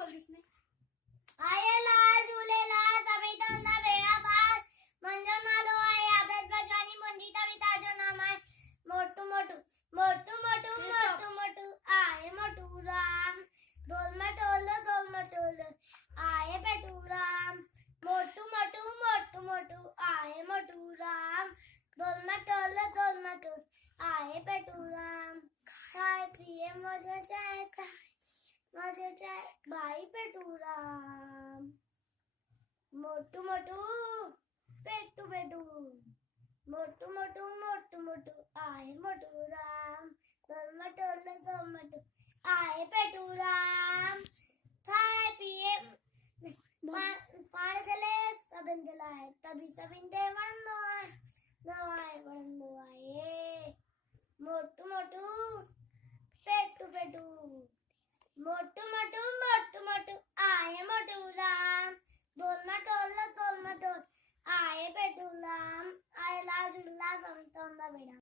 बोललीस नाही. आयलाल झुलेलाल सभी तंदा बेड़ा पार मंजन मालो आहे आदत बजानी मंदी तविता जो नाम आहे मोटू मोटू मोटू मोटू मोटू मोटू आहे मोटू राम दोल मटोल आहे पेटू राम मोटू मोटू मोटू मोटू आहे मोटू राम दोल मटोल आहे पेटू राम काय पिये माझे चाय भाई पेटू राम मोटू मोटू पेटू पेटू मोटू मोटू मोटू मोटू आहे मोटू राम दोल आहे पेटू राम खाय पिये पाण चले सबन चलाए तभी सबिन दे वण दवाए मोटू मोटू पेटू पेटू मोटू मोटू मोटू मोटू